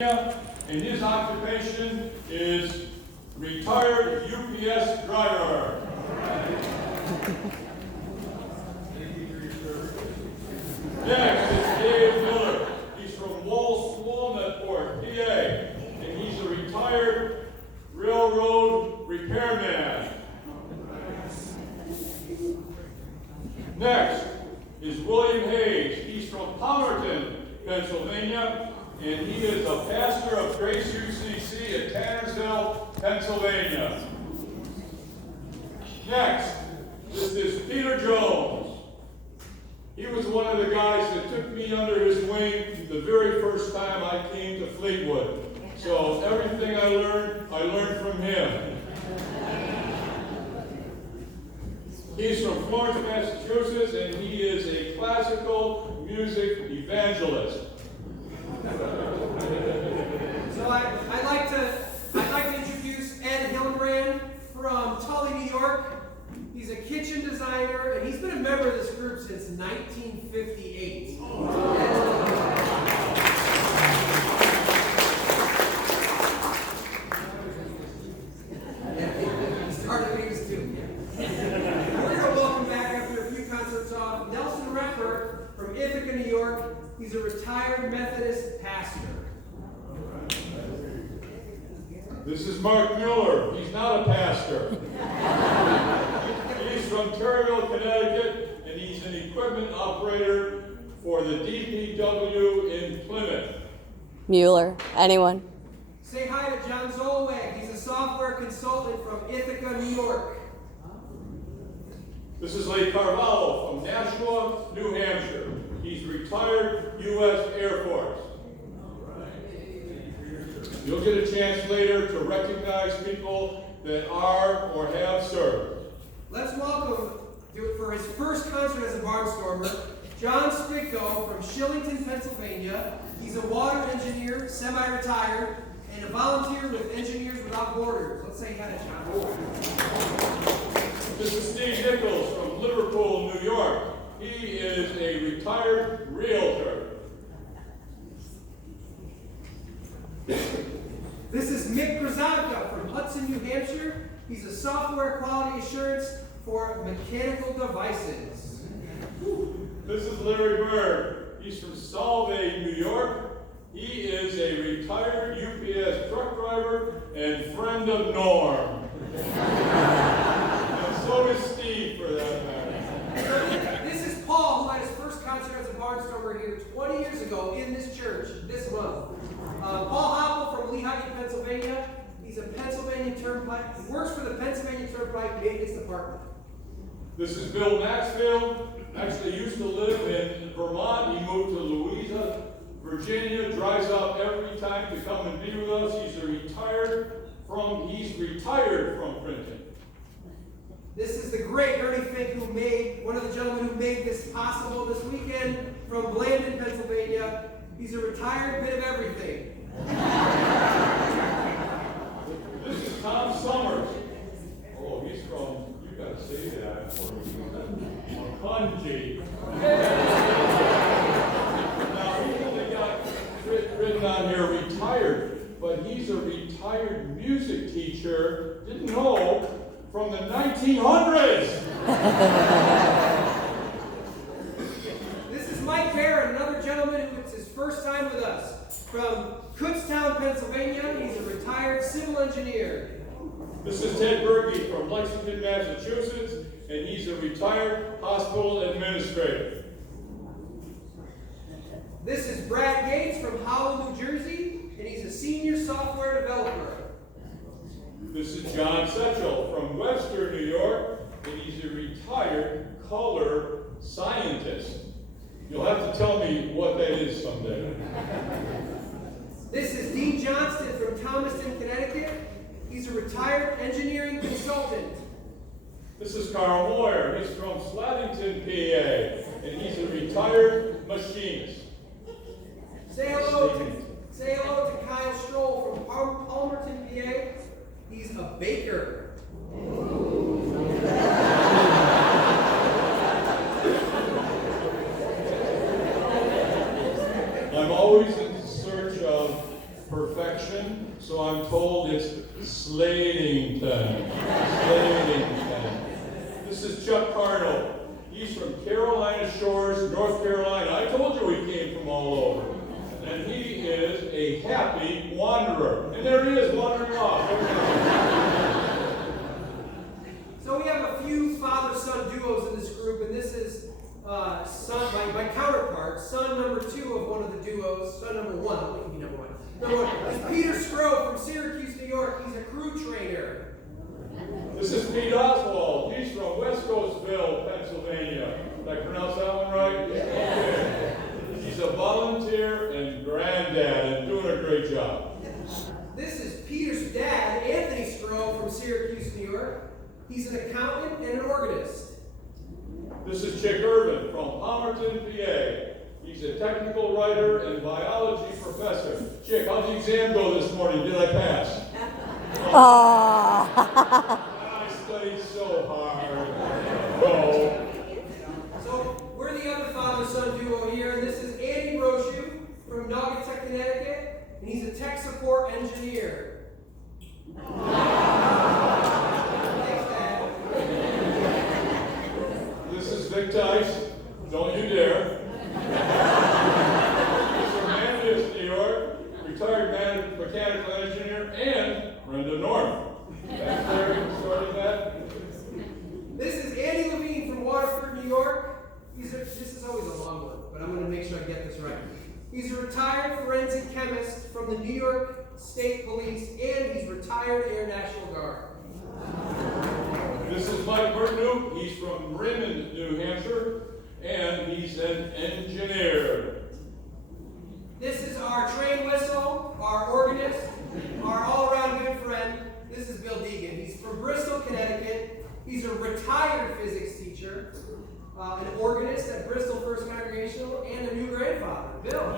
and his occupation is retired UPS driver. Next is Dave Miller. He's from Walnutport, PA, and he's a retired railroad repairman. Next is William Hayes. He's from Palmerton, Pennsylvania, and he is a pastor of Grace UCC at Tannersville, Pennsylvania. Next, this is Peter Jones. He was one of the guys that took me under his wing the very first time I came to Fleetwood. So everything I learned from him. He's from Florence, Massachusetts, and he is a classical music evangelist. So I'd like to introduce Ed Hillenbrand from Tully, New York. He's a kitchen designer, and he's been a member of this group since 1958. He started when he was 2. We're going to welcome back after a few concerts off Nelson Repper from Ithaca, New York. He's a retired Methodist pastor. This is Mark Mueller. He's not a pastor. He's from Terryville, Connecticut, and he's an equipment operator for the DPW in Plymouth. Mueller. Anyone? Say hi to John Zolwag. He's a software consultant from Ithaca, New York. This is Lee Carvalho from Nashua, New Hampshire. He's retired U.S. Air Force. You'll get a chance later to recognize people that are or have served. Let's welcome, for his first concert as a Barnstormer, John Spicko from Shillington, Pennsylvania. He's a water engineer, semi-retired, and a volunteer with Engineers Without Borders. Let's say hi to John. This is Steve Nichols from Liverpool, New York. He is a retired realtor. This is Mick Grzanka from Hudson, New Hampshire. He's a software quality assurance for mechanical devices. This is Larry Bird. He's from Solvay, New York. He is a retired UPS truck driver and friend of Norm. And so is Steve, for that matter. This is Paul, who had his first concert as a Barnstormer here 20 years ago in this church this month. Paul Hopple from Lehigh, Pennsylvania. He's a Pennsylvania Turnpike. He works for the Pennsylvania Turnpike Maintenance Department. This is Bill Maxfield. Actually used to live in Vermont. He moved to Louisa, Virginia. Drives up every time to come and be with us. He's retired from printing. This is the great Ernie Fink, one of the gentlemen who made this possible this weekend from Blandon, Pennsylvania. He's a retired bit of everything. This is Tom Summers. Oh, he's from, you gotta say that for me. Punji. Now, he only got written on here retired, but he's a retired music teacher, didn't know, from the 1900s. This is Mike Barron, another gentleman who it's his first time with us. From Kutztown, Pennsylvania, he's a retired civil engineer. This is Ted Berge from Lexington, Massachusetts, and he's a retired hospital administrator. This is Brad Gates from Howell, New Jersey, and he's a senior software developer. This is John Setchell from Webster, New York, and he's a retired color scientist. You'll have to tell me what that is someday. This is Dean Johnston from Thomaston, Connecticut. He's a retired engineering consultant. This is Carl Moyer. He's from Sladdington, PA, and he's a retired machinist. Say hello to Kyle Stroll from Palmerton, PA. He's a baker. I'm always in search of section, so I'm told it's slading time. Slading time. This is Chuck Carno. He's from Carolina Shores, North Carolina. I told you he came from all over. And he is a happy wanderer. And there he is, wandering off. So we have a few father-son duos in this group, and this is my counterpart, son number 2 of one of the duos, son number 1, I'll make you number 1. Number 1 is Peter Scrow from Syracuse, New York. He's a crew trainer. This is Pete Oswald. He's from West Coastville, Pennsylvania. Did I pronounce that one right? Yeah. Okay. He's a volunteer and granddad and doing a great job. This is Peter's dad, Anthony Scrow from Syracuse, New York. He's an accountant and an organist. This is Chick Irvin from Palmerton, PA. He's a technical writer and biology professor. Chick, how'd the exam go this morning? Did I pass? I studied so hard. No. So we're the other father-son duo here, and this is Andy Brochu from Naugatuck, Connecticut, and he's a tech support engineer. This is Vic Tice. Don't you dare. He's from Manlius, New York, retired mechanical engineer, and Brenda North. That's where we started that. This is Andy Levine from Waterford, New York. This is always a long one, but I'm going to make sure I get this right. He's a retired forensic chemist from the New York State Police, and he's retired Air National Guard. This is Mike Burtnook. He's from Rimmond, New Hampshire, and he's an engineer. This is our train whistle, our organist, our all-around good friend. This is Bill Deegan. He's from Bristol, Connecticut. He's a retired physics teacher, an organist at Bristol First Congregational, and a new grandfather. Bill.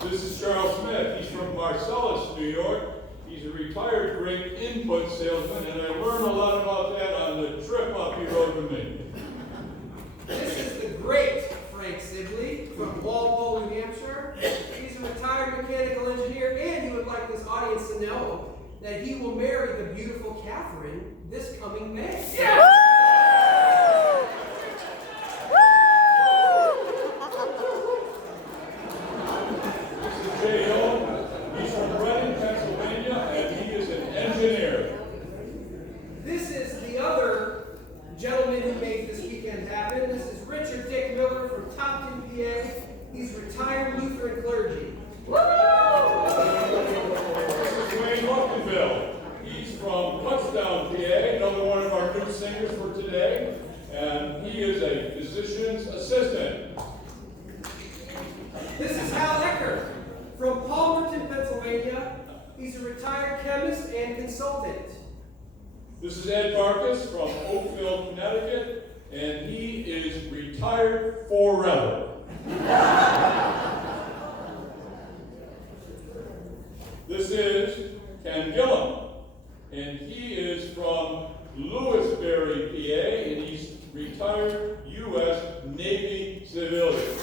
This is Charles Smith. He's from Marcellus, New York. He's a retired great input salesman, and I learned a lot about that on the trip up he rode with me. This is the great Frank Sibley from Walpole, New Hampshire. He's a retired mechanical engineer, and he would like this audience to know that he will marry the beautiful Catherine this coming May. Yeah! This is Jay Hill. He's from Reading, Pennsylvania, and he is an engineer. This is the other gentleman who made this weekend happen. This is Richard Dick Miller from Topton, PA. He's retired Lutheran clergy. This is Wayne Lufkenville. He's from Kutztown, PA, another one of our new singers for today, and he is a physician's assistant. This is Hal Eckert from Palmerton, Pennsylvania. He's a retired chemist and consultant. This is Ed Barkus from Oakville, Connecticut, and he is retired forever. This is Ken Gillum, and he is from Lewisberry, PA, and he's retired U.S. Navy civilian.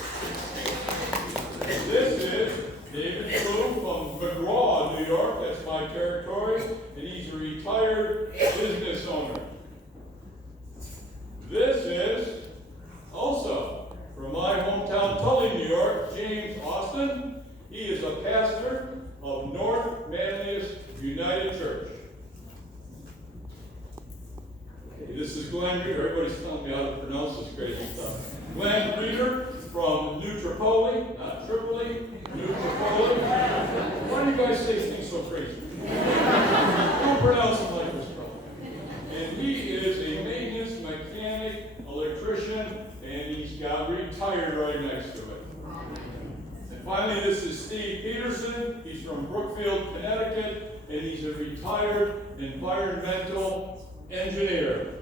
This is David Blue from McGraw, New York. That's my territory, and he's a retired business owner. This is also from my hometown, Tully, New York, James Austin. He is a pastor of North Manlius United Church. Okay, this is Glenn Reeder. Everybody's telling me how to pronounce this crazy stuff. Glenn Reeder from New Tripoli, not Tripoli, New Tripoli. Why do you guys say things so crazy? Don't pronounce them like this, bro. And he is a maintenance mechanic, electrician, and he's got retired right next to it. And finally, this is Steve Peterson. He's from Brookfield, Connecticut, and he's a retired environmental engineer.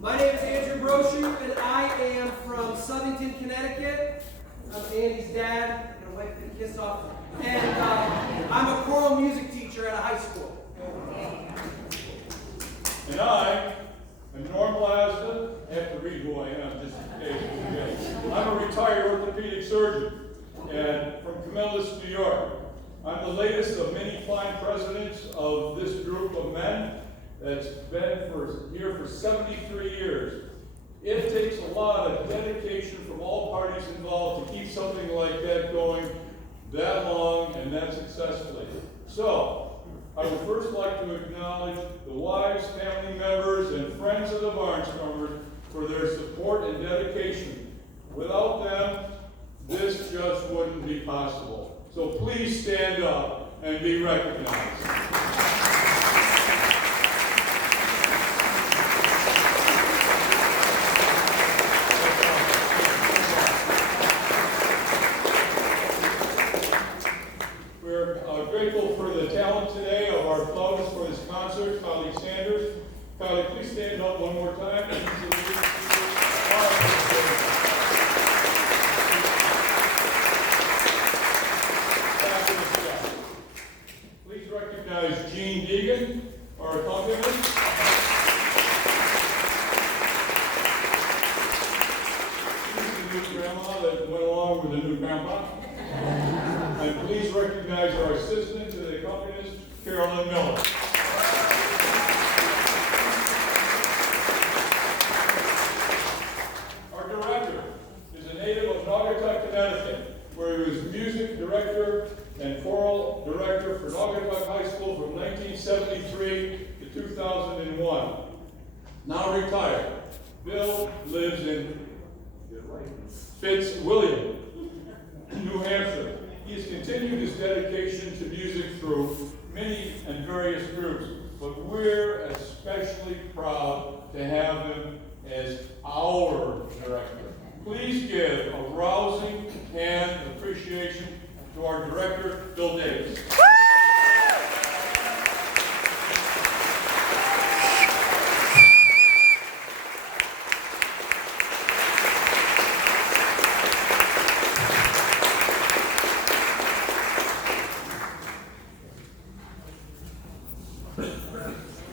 My name is Andrew Brochu, and I am from Southington, Connecticut. I'm Andy's dad. I'm going to wipe the kiss off. And I'm a choral music teacher at a high school. And I am Norm Lasda. I have to read who I am just in case. I'm a retired orthopedic surgeon and from Camillus, New York. I'm the latest of many fine presidents of this group of men that's been here for 73 years. It takes a lot of dedication from all parties involved to keep something like that going that long and that successfully. So, I would first like to acknowledge the wives, family members, and friends of the Barnstormers for their support and dedication. Without them, this just wouldn't be possible. So please stand up and be recognized. Grateful for the talent today of our clubs for this concert. Colleague Sanders. Colleague, please stand up one more time. Please recognize Jean Deegan, our accompaniment. She's the new grandma that went along with the new grandpa. And please recognize our assistant to the accompanist, Carolyn Miller. Our director is a native of Naugatuck, Connecticut, where he was music director and choral director for Naugatuck High School from 1973 to 2001. Now retired, Bill lives in Fitzwilliam, New Hampshire. He has continued his dedication to music through many and various groups, but we're especially proud to have him as our director. Please give a rousing hand appreciation to our director, Bill Davis.